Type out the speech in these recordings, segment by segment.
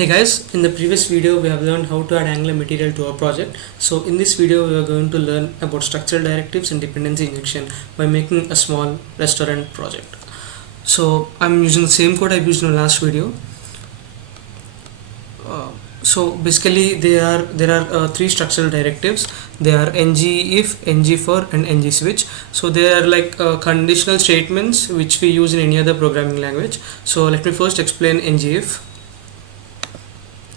Hey guys, in the previous video we have learned how to add Angular material to our project. So in this video we are going to learn about structural directives and dependency injection by making a small restaurant project. So I'm using the same code I've used in the last video. So basically there are three structural directives. They are ngIf, ngFor and ngSwitch. So they are like conditional statements which we use in any other programming language. So let me first explain ngIf.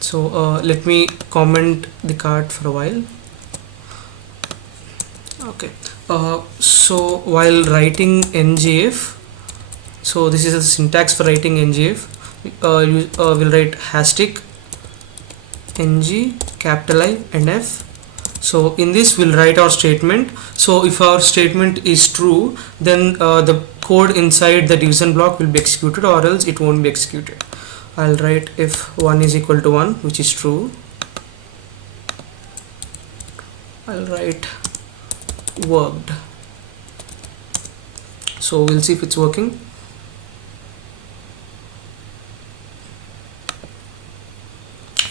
So let me comment the card for a while. Okay. So while writing ngIf, so this is the syntax for writing ngIf. We'll write hashtag ng capital I and F. So in this we'll write our statement. So if our statement is true, then the code inside the division block will be executed, or else it won't be executed. I'll write if 1 is equal to 1, which is true. I'll write worked. So we'll see if it's working.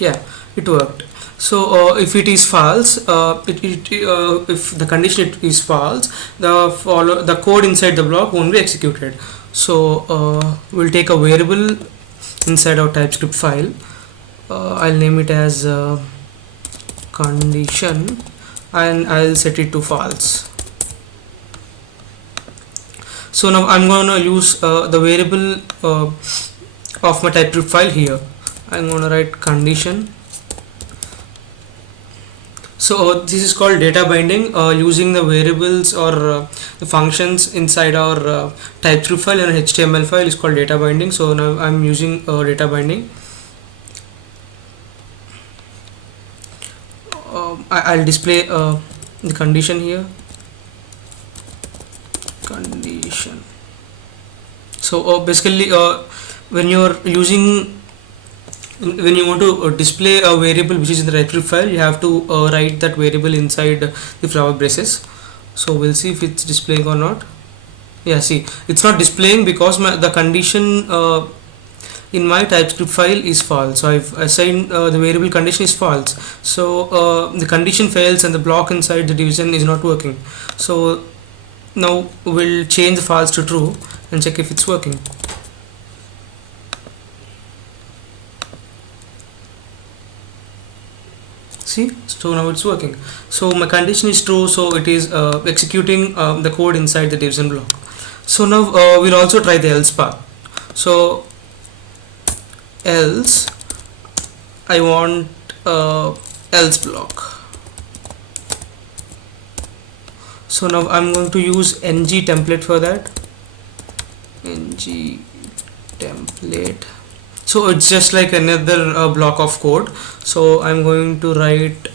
Yeah, it worked. So if it is false, if the condition is false, the code inside the block won't be executed. So we'll take a variable inside our TypeScript file. I'll name it as condition and I'll set it to false. So now I'm going to use the variable of my TypeScript file here. I'm going to write condition. So this is called data binding, using the variables or the functions inside our TypeScript file and HTML file is called data binding. So now I'm using data binding. I'll display the condition here. Condition. So basically when you want to display a variable which is in the TypeScript file, you have to write that variable inside the flower braces. So we'll see if it's displaying or not. Yeah, see, it's not displaying because the condition in my TypeScript file is false. So I've assigned the variable condition is false. So the condition fails and the block inside the division is not working. So now we'll change the false to true and check if it's working. See, so now it's working. So my condition is true, so it is executing the code inside the division block. So now we'll also try the else part. So else, I want else block. So now I'm going to use ng template for that. Ng template. So it's just like another block of code. So I'm going to write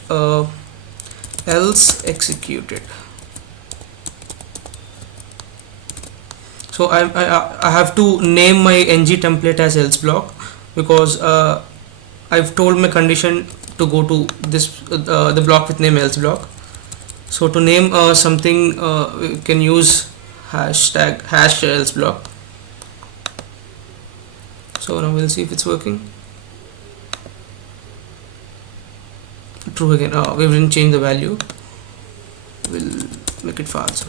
else executed. So I have to name my ng template as else block because I've told my condition to go to this the block with name else block. So to name something, we can use hashtag hash else block. So now we'll see if it's working. True again. We didn't change the value. We'll make it false.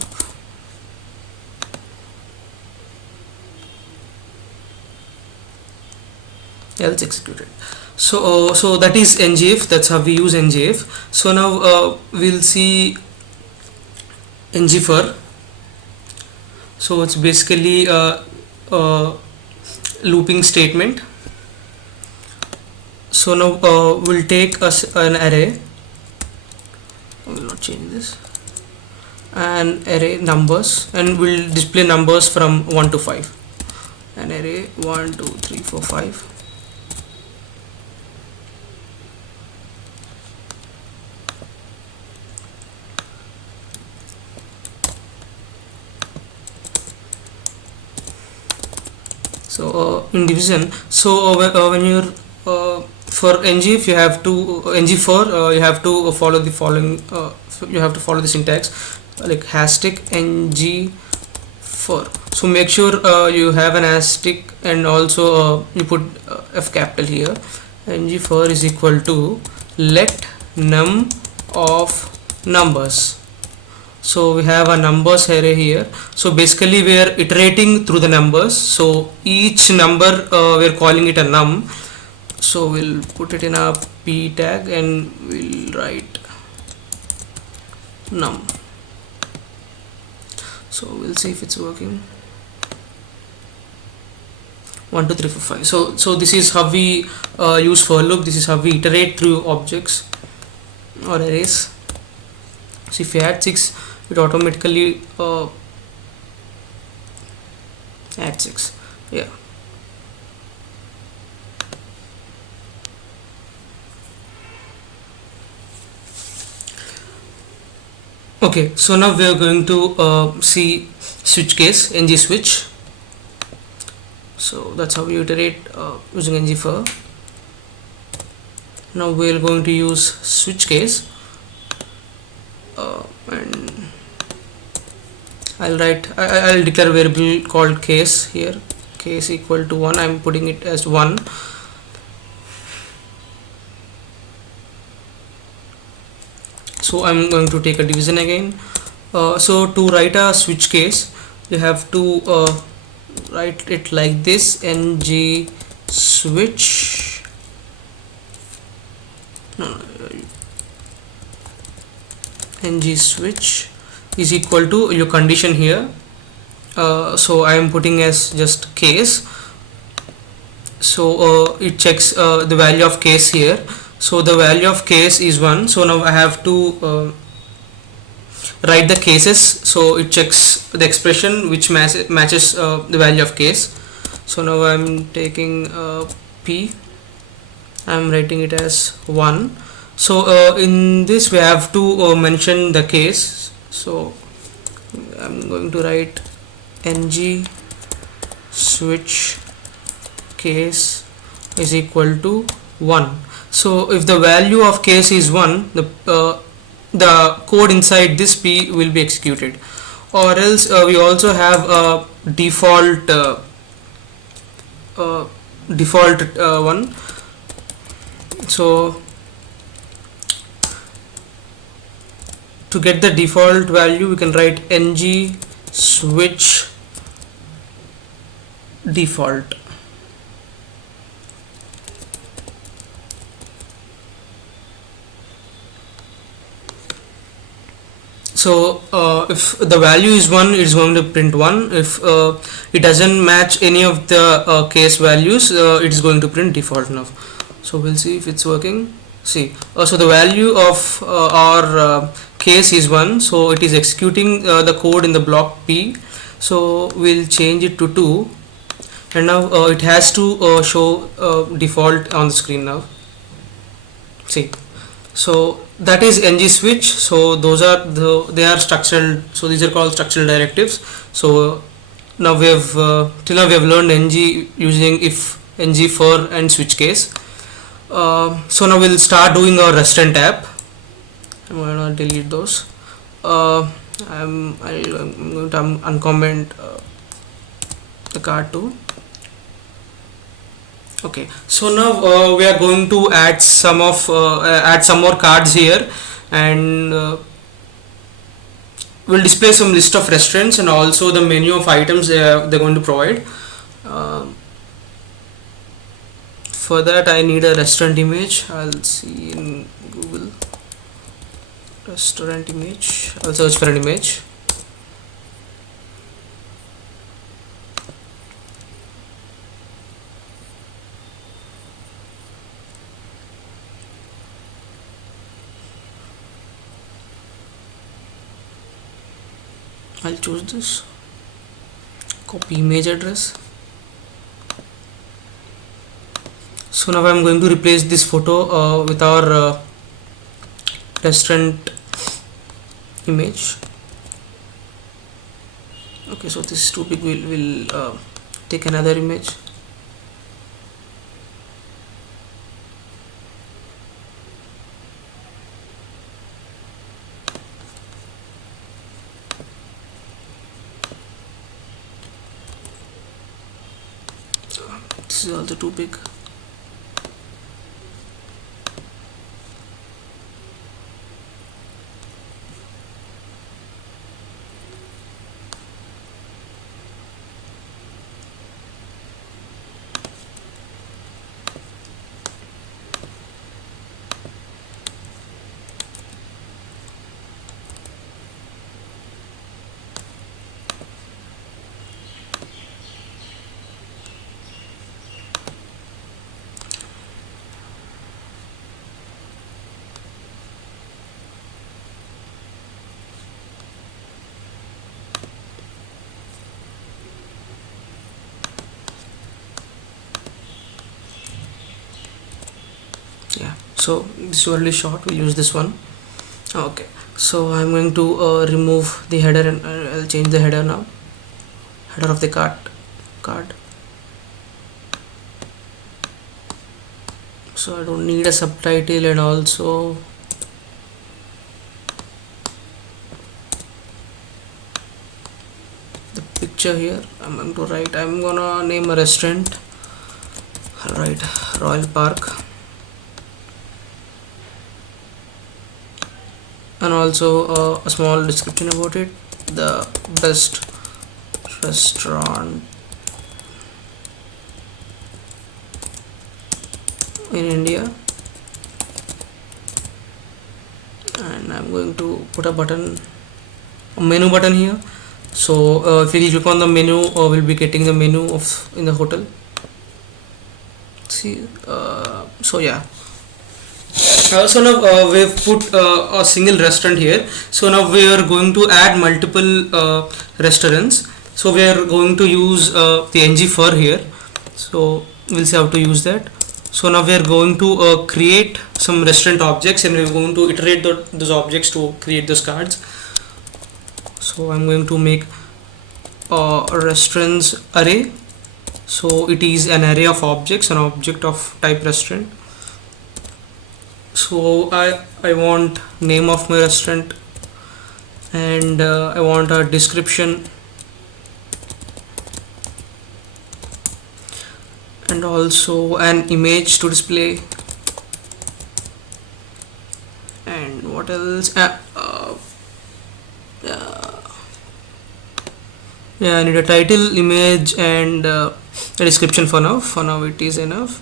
Else executed. So so that is ngIf. That's how we use ngIf. So now we'll see ngFor. So it's basically looping statement. So now we'll take an array. I will not change this. An array numbers, and we'll display numbers from 1 to 5. An array 1 2 3 4 5. So in division, so when you're for ngIf, you have to ngFor, you have to follow the following. You have to follow the syntax like hashtag ngFor. So make sure you have an asterisk and also you put F capital here ng_for is equal to let num of numbers. So we have a numbers array here. So basically we are iterating through the numbers, so each number we are calling it a num. So we'll put it in a p tag and we'll write num. So we'll see if it's working. 1 2 3 4 5. So this is how we use for loop. This is how we iterate through objects or arrays. So if you add 6, it automatically add 6. Yeah. Okay, so now we are going to see switch case, ng switch. So that's how we iterate using ng_for. Now we are going to use switch case, and I'll declare a variable called case here. Case equal to 1. I'm putting it as 1. So I'm going to take a division again. So to write a switch case, you have to write it like this: ng switch ng switch is equal to your condition here. So I am putting as just case. So it checks the value of case here. So the value of case is 1. So now I have to write the cases. So it checks the expression which matches the value of case. So now I'm taking p, I'm writing it as 1. So in this we have to mention the case. So I'm going to write ng switch case is equal to 1. So if the value of case is 1, the code inside this p will be executed. Or else we also have a default one. So to get the default value, we can write ng switch default. So if the value is 1, it is going to print 1. If it doesn't match any of the case values, it is going to print default now. So we'll see if it's working. See, so the value of our case is 1, so it is executing the code in the block p. So we'll change it to 2, and now it has to show default on the screen now. See, so that is ng switch. So those are they are structural. So these are called structural directives. So now we have till now we have learned ng using if, ng_for, and switch case. So now we'll start doing our restaurant app. I'm going to delete those. I'm going to uncomment the card too. Okay, so now we are going to add some more cards here, and we'll display some list of restaurants and also the menu of items they're going to provide. For that I need a restaurant image. I'll see in Google restaurant image. I'll search for an image. I'll choose this, copy image address. So now I'm going to replace this photo with our restaurant image. Okay, so this is too big. We'll take another image. This is also too big. Yeah, so this is really short, we'll use this one. Okay, so I'm going to remove the header, and I'll change the header now, header of the card. So I don't need a subtitle, and also the picture here I'm going to write, I'm gonna name a restaurant, right, Royal Park, and also a small description about it, the best restaurant in India. And I'm going to put a menu button here. So if you click on the menu, we'll be getting the menu of in the hotel. See, so yeah. So now we've put a single restaurant here. So now we are going to add multiple restaurants. So we are going to use the ng-for here. So we'll see how to use that. So now we are going to create some restaurant objects, and we're going to iterate those objects to create those cards. So I'm going to make a restaurants array. So it is an array of objects, an object of type restaurant. So I want name of my restaurant, and I want a description, and also an image to display, and what else, yeah, I need a title, image, and a description. For now it is enough.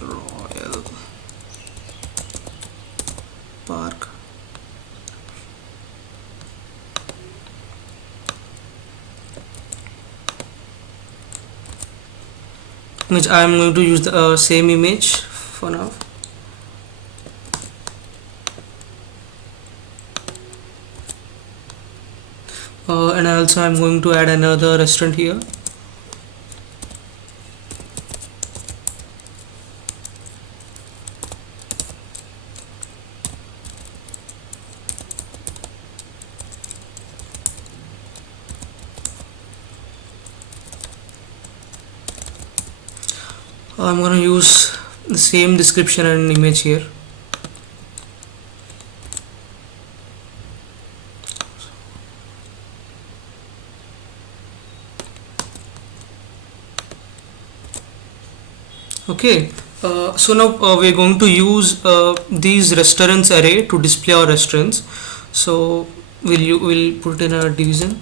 Royal Park. Which I am going to use the same image for now. And also I'm going to add another restaurant here. I'm going to use the same description and image here. Okay, so now we're going to use these restaurants array to display our restaurants. So we'll put in a division,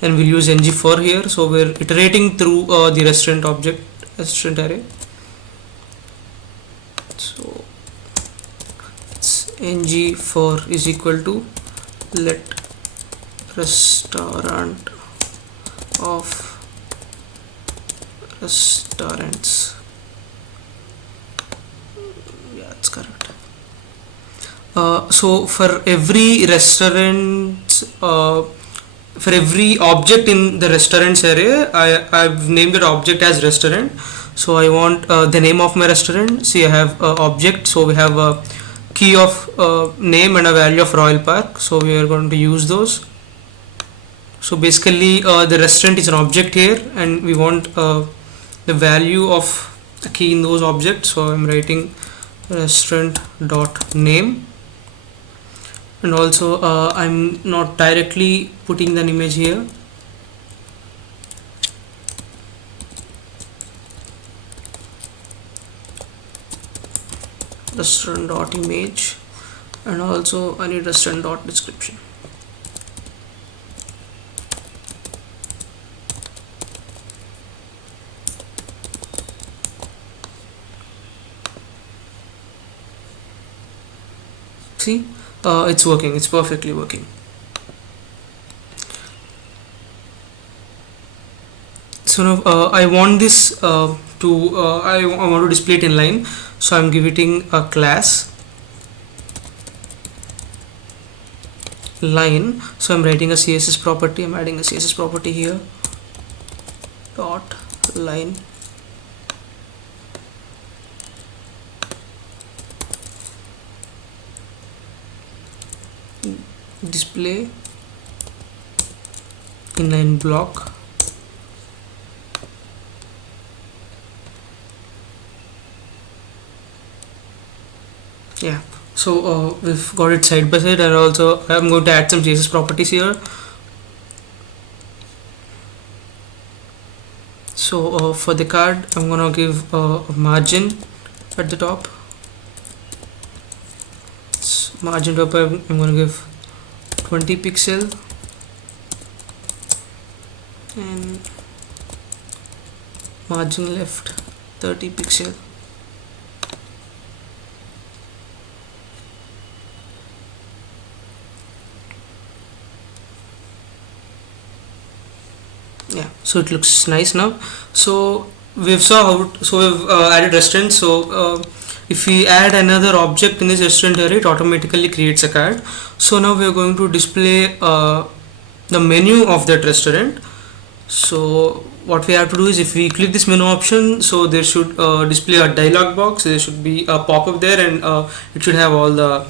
and we'll use ng-for here. So we're iterating through the restaurant array. So it's ng-for is equal to let restaurant of restaurants. Yeah, it's correct. So for every restaurant, for every object in the restaurants array, I've named that object as restaurant. So I want the name of my restaurant. See, I have object, so we have a key of name and a value of Royal Park. So we are going to use those. So basically the restaurant is an object here, and we want the value of a key in those objects. So I'm writing restaurant dot name, and also I'm not directly putting an image here. Restaurant dot image, and also I need restaurant dot description. See, it's working, it's perfectly working. So now I want this I want to display it in line, so I'm giving a class line. So I'm writing a CSS property, I'm adding a CSS property here, dot line, display inline block. Yeah, so we've got it side by side, and also I'm going to add some CSS properties here. So for the card, I'm gonna give a margin at the top. Margin top, I'm gonna give 20 pixel, and margin left 30 pixel. Yeah, so it looks nice now. So we've added restaurant. So if we add another object in this restaurant area, it automatically creates a card. So now we are going to display the menu of that restaurant. So what we have to do is, if we click this menu option, so there should display a dialog box. There should be a pop-up there, and it should have all the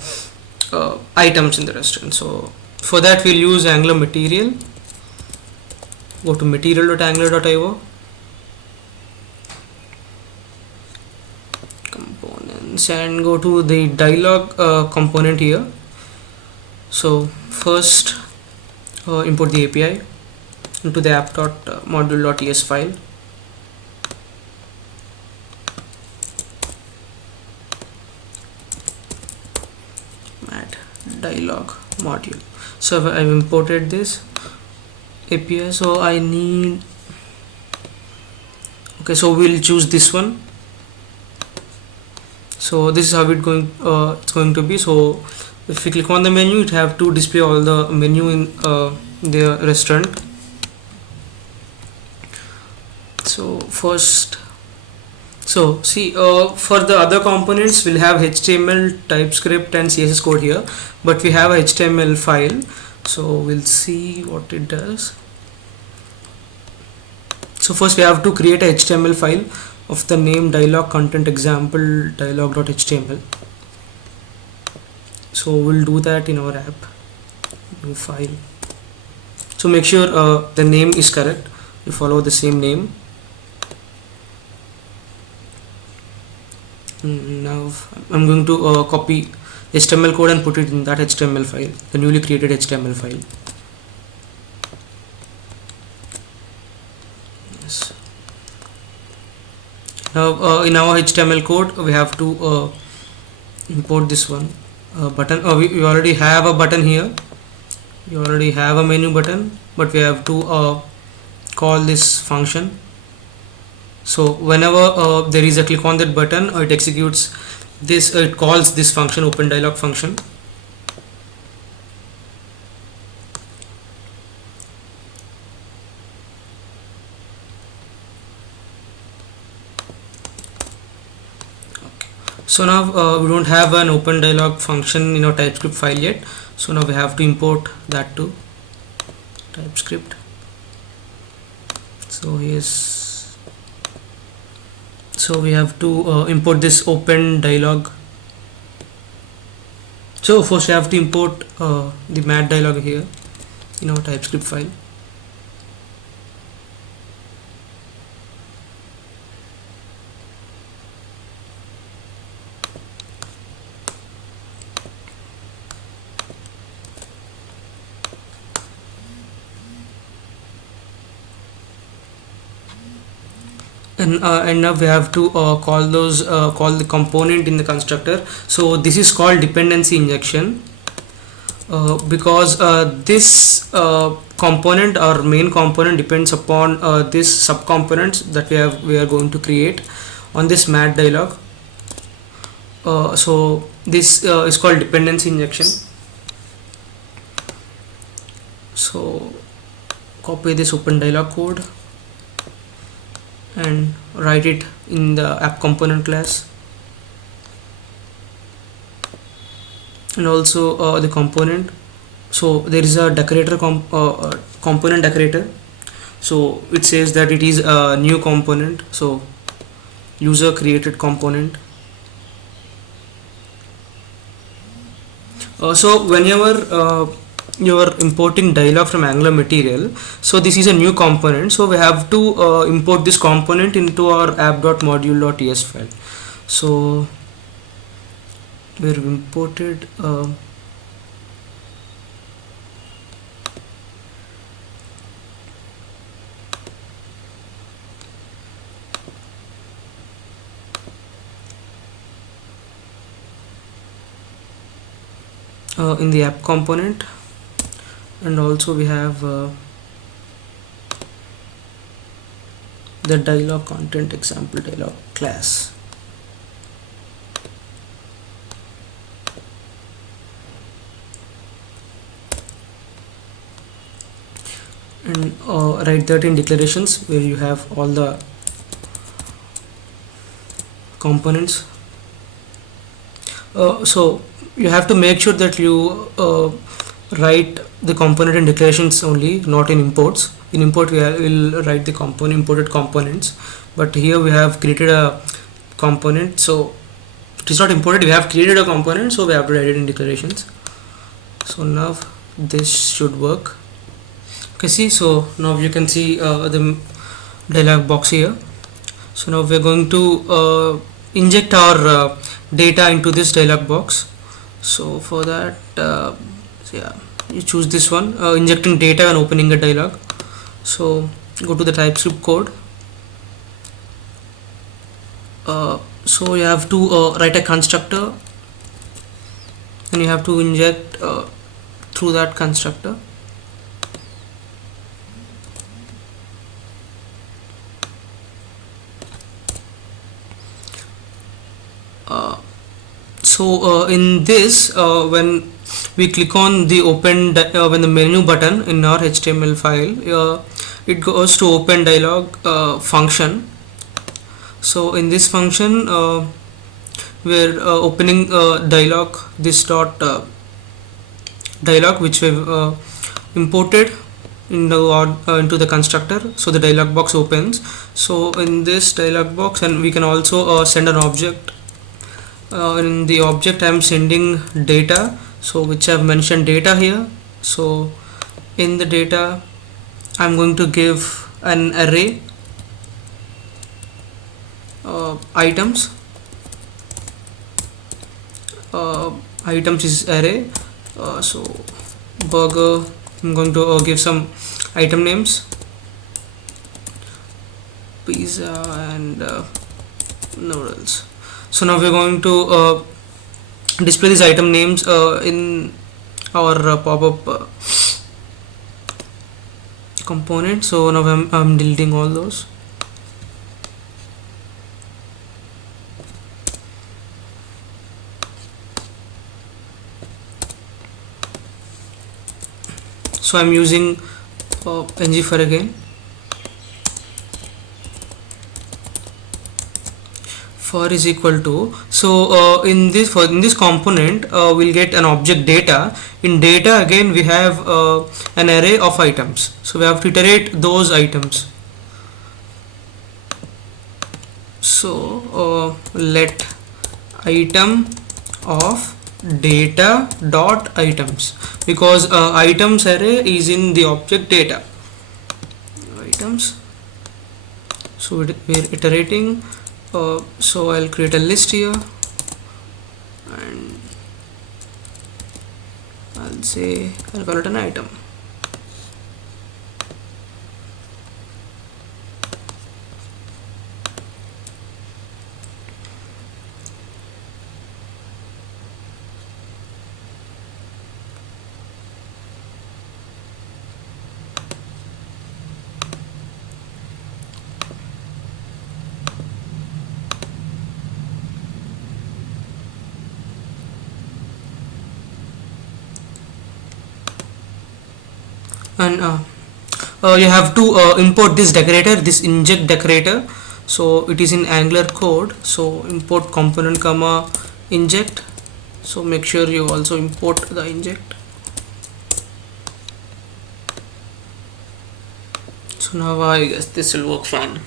items in the restaurant. So for that, we'll use Angular material. Go to material.angular.io, components, and go to the dialog component here. So first import the API into the app.module.ts file. Add dialog module. So I've imported this API, so I need, okay, so we'll choose this one. So this is how it's going to be. So if we click on the menu, it have to display all the menu in the restaurant. So first, so see, for the other components we'll have HTML, TypeScript and CSS code here, but we have a HTML file. So we'll see what it does. So first we have to create a HTML file of the name dialog content example dialog.html. So we'll do that in our app. New file. So make sure the name is correct. You follow the same name. Now I'm going to copy HTML code and put it in that HTML file, the newly created HTML file. Yes. Now in our HTML code we have to import this one button. We already have a button here. We already have a menu button, but we have to call this function. So whenever there is a click on that button, it executes this, it calls this function, open dialog function. Okay. So now we don't have an open dialog function in our TypeScript file yet. So now we have to import that to TypeScript. So here's, so we have to import this open dialog. So first we have to import the mat dialog here in our TypeScript file. And now we have to call the component in the constructor. So this is called dependency injection, because this component or main component depends upon this subcomponents that we are going to create on this mat dialog. So this is called dependency injection. So copy this open dialog code and write it in the app component class, and also the component. So there is a decorator component decorator. So it says that it is a new component, so user created component. So whenever you are importing dialog from Angular material. So this is a new component, so we have to import this component into our app.module.ts file. So we've imported in the app component, and also we have the dialog content example dialog class. And write that in declarations where you have all the components. So you have to make sure that you write the component in declarations only, not in imports. In import we will write the component imported components, but here we have created a component, so it is not imported, we have created a component, so we have to write it in declarations. So now this should work. Okay, see, so now you can see the dialog box here. So now we're going to inject our data into this dialog box. So for that, yeah, you choose this one, injecting data when opening a dialog. So go to the TypeScript code. So you have to write a constructor, and you have to inject through that constructor. So in this, when we click on the open when the menu button in our HTML file, it goes to open dialog function. So in this function, we're opening dialog, this dot dialog which we've imported into the constructor. So the dialog box opens. So in this dialog box, and we can also send an object. In the object I am sending data, so which I have mentioned data here. So in the data I am going to give an array items. Items is array. So burger, I'm going to give some item names, pizza and noodles. So now we're going to display these item names in our pop-up component. So now I'm deleting all those. So I'm using ng-for again. For is equal to, so in this component we'll get an object data. In data again we have an array of items, so we have to iterate those items. So let item of data dot items, because items array is in the object data items. So we're iterating. So I'll create a list here, and I'll call it an item. And you have to import this decorator, this inject decorator. So it is in Angular code, so import component comma inject. So make sure you also import the inject. So now I guess this will work fine.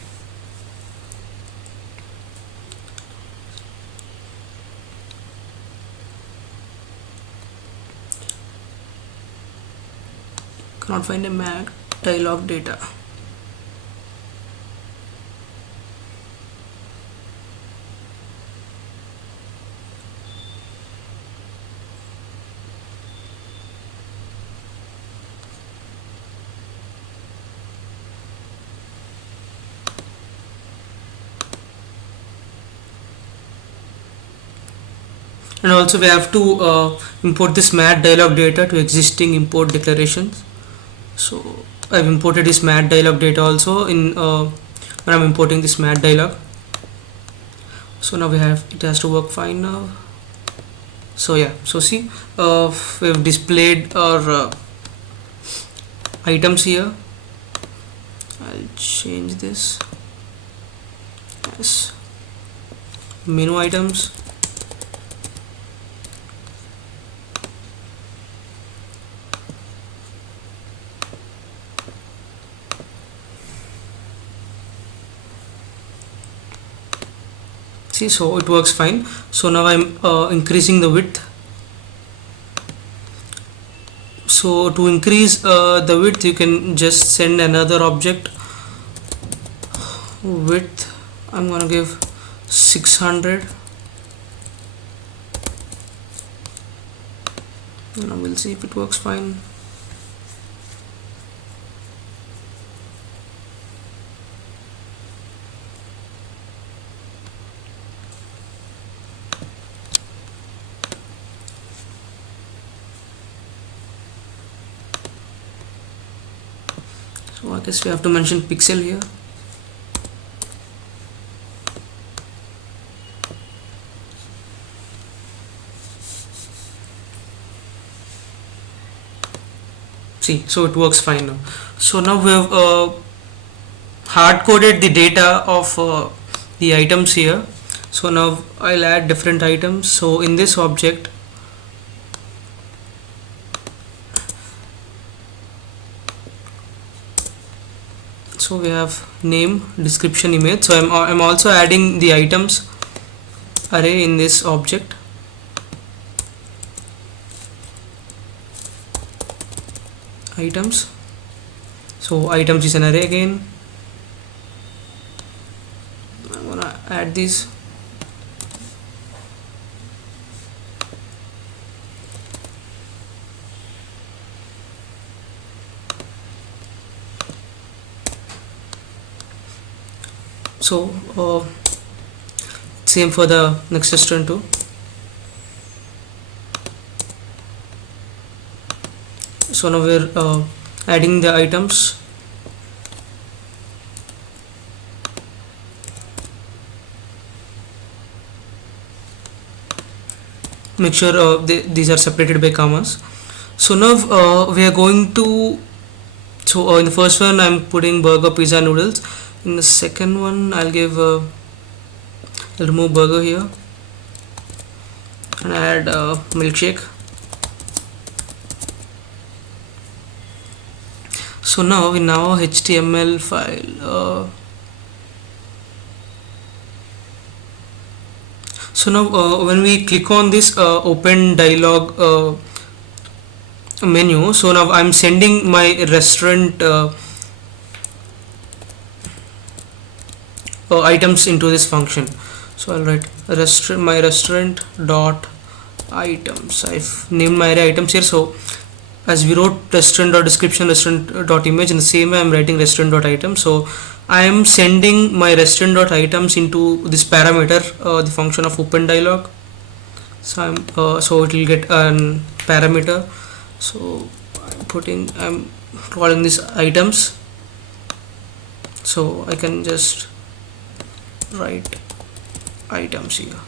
Not find a mat dialog data. And also we have to import this mat dialog data to existing import declarations. So I've imported this mat dialog data also in when I'm importing this mat dialog. So now it has to work fine now. So yeah, so see, we've displayed our items here. I'll change this as menu items. See, so it works fine. So now I'm increasing the width. So to increase the width, you can just send another object width. I'm gonna give 600. Now we'll see if it works fine. So I guess we have to mention pixel here. See, so it works fine now. So now we have hard coded the data of the items here. So now I'll add different items. So in this object, so we have name, description, image. So I'm also adding the items array in this object. Items. So items is an array again. I'm gonna add these. So same for the next restaurant too. So now we're adding the items. Make sure these are separated by commas. So now we are going to, so in the first one I'm putting burger, pizza, noodles. In the second one I'll give I'll remove burger here and add milkshake. So now in our HTML file, so now when we click on this open dialog menu, so now I'm sending my restaurant items into this function. So I'll write my restaurant dot items. I've named my array items here. So as we wrote restaurant dot description, restaurant dot image, in the same way I'm writing restaurant dot item. So I am sending my restaurant dot items into this parameter, the function of open dialog. So so it will get an parameter. So I'm calling this items. So I can just write items here.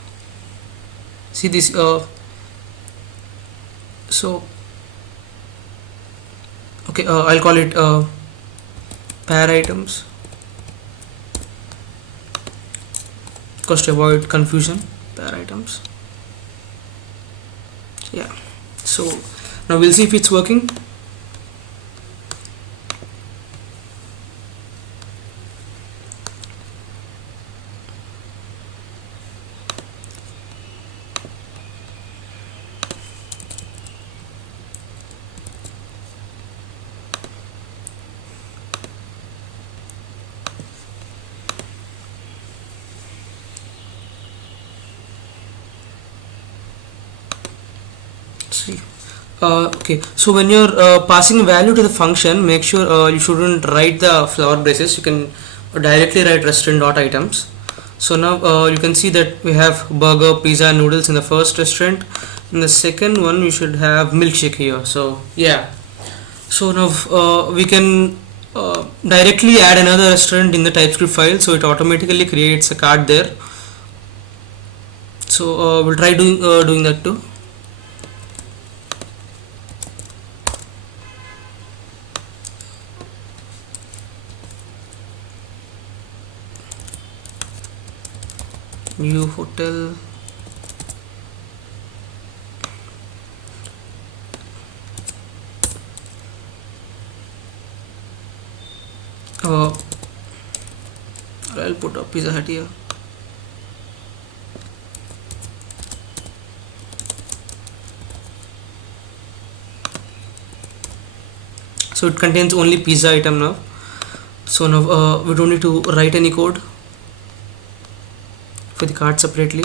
See this. So okay, I'll call it pair items, because to avoid confusion, pair items. Yeah. So now we'll see if it's working. See. Okay, so when you're passing value to the function, make sure you shouldn't write the flower braces. You can directly write restaurant dot items. So now you can see that we have burger, pizza, noodles in the first restaurant. In the second one, we should have milkshake here. So yeah, so now we can directly add another restaurant in the TypeScript file, so it automatically creates a card there. So we'll try doing that too. New hotel. Uh, I'll put a Pizza Hut here. So it contains only pizza item now. So now we don't need to write any code for the card separately.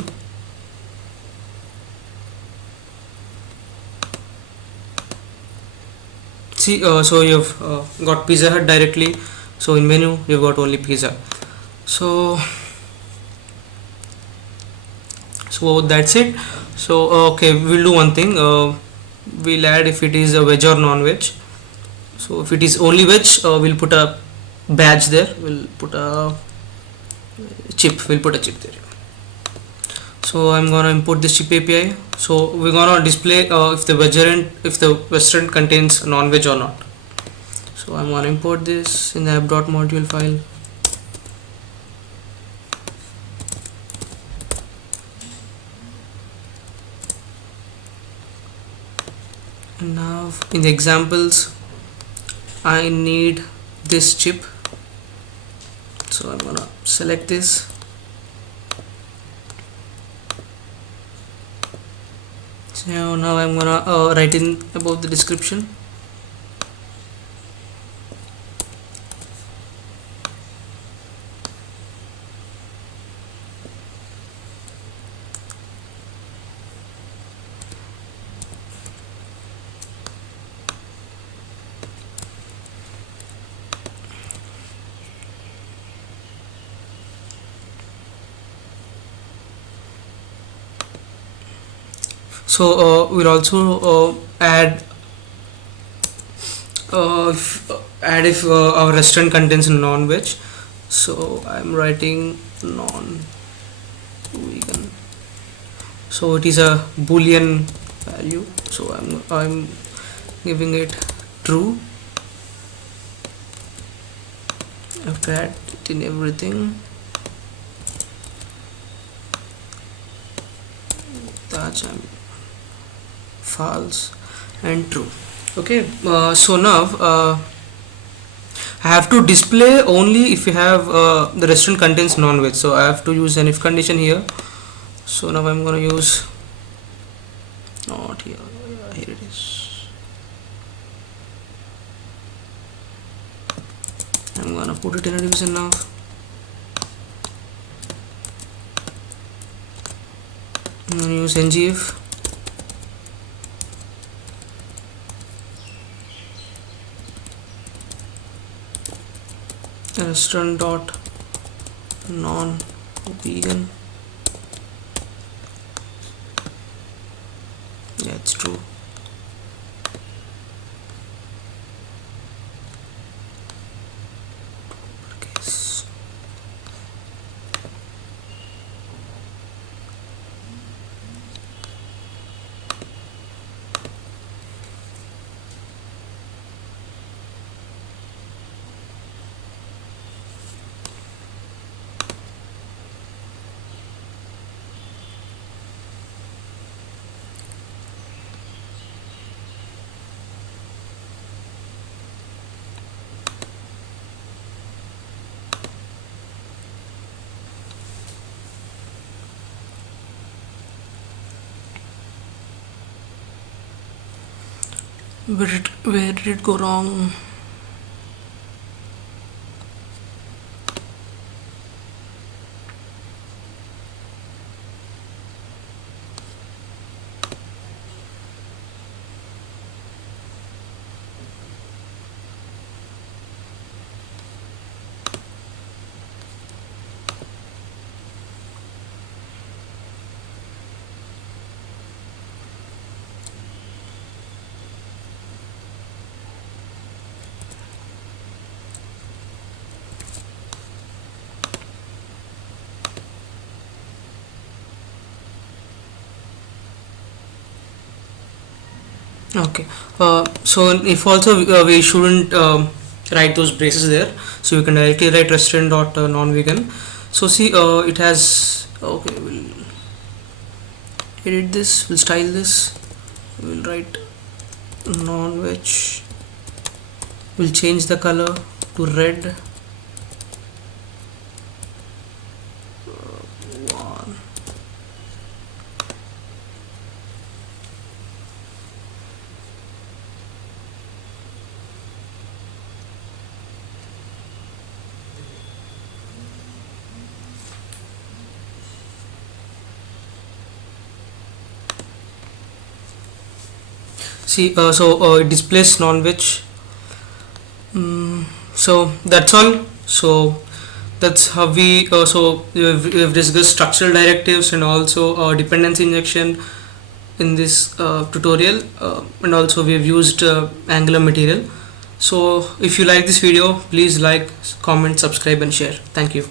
See, so you've got Pizza Hut directly. So in menu you've got only pizza. So that's it. So okay, we'll do one thing. We'll add if it is a veg or non-veg. So if it is only veg, we'll put a badge there. We'll put a chip. We'll put a chip there. So I'm gonna import this chip API. So we're gonna display if the restaurant contains non-veg or not. So I'm gonna import this in the app.module file. And now in the examples, I need this chip. So I'm gonna select this. So now I'm gonna write in about the description. So we'll also add if our restaurant contains non-veg. So I'm writing non-vegan. So it is a boolean value. So I'm giving it true. I have to add it in everything. That's false and true. Okay, so now I have to display only if you have the restaurant contains non-veg. So I have to use an if condition here. So now I'm gonna use not here. Yeah, here it is. I'm gonna put it in a division now. I'm gonna use ngif. Restaurant dot non-vegan. Yeah, it's true. Where did it go wrong? Okay. So if also we shouldn't write those braces there, so you can directly write restaurant dot non-vegan. So see, it has. Okay, we'll edit this. We'll style this. We'll write non-veg. We'll change the color to red. One. See, it displays non-veg. So that's all. So that's how we have discussed structural directives and also dependency injection in this tutorial, and also we have used Angular material. So if you like this video, please like, comment, subscribe and share. Thank you.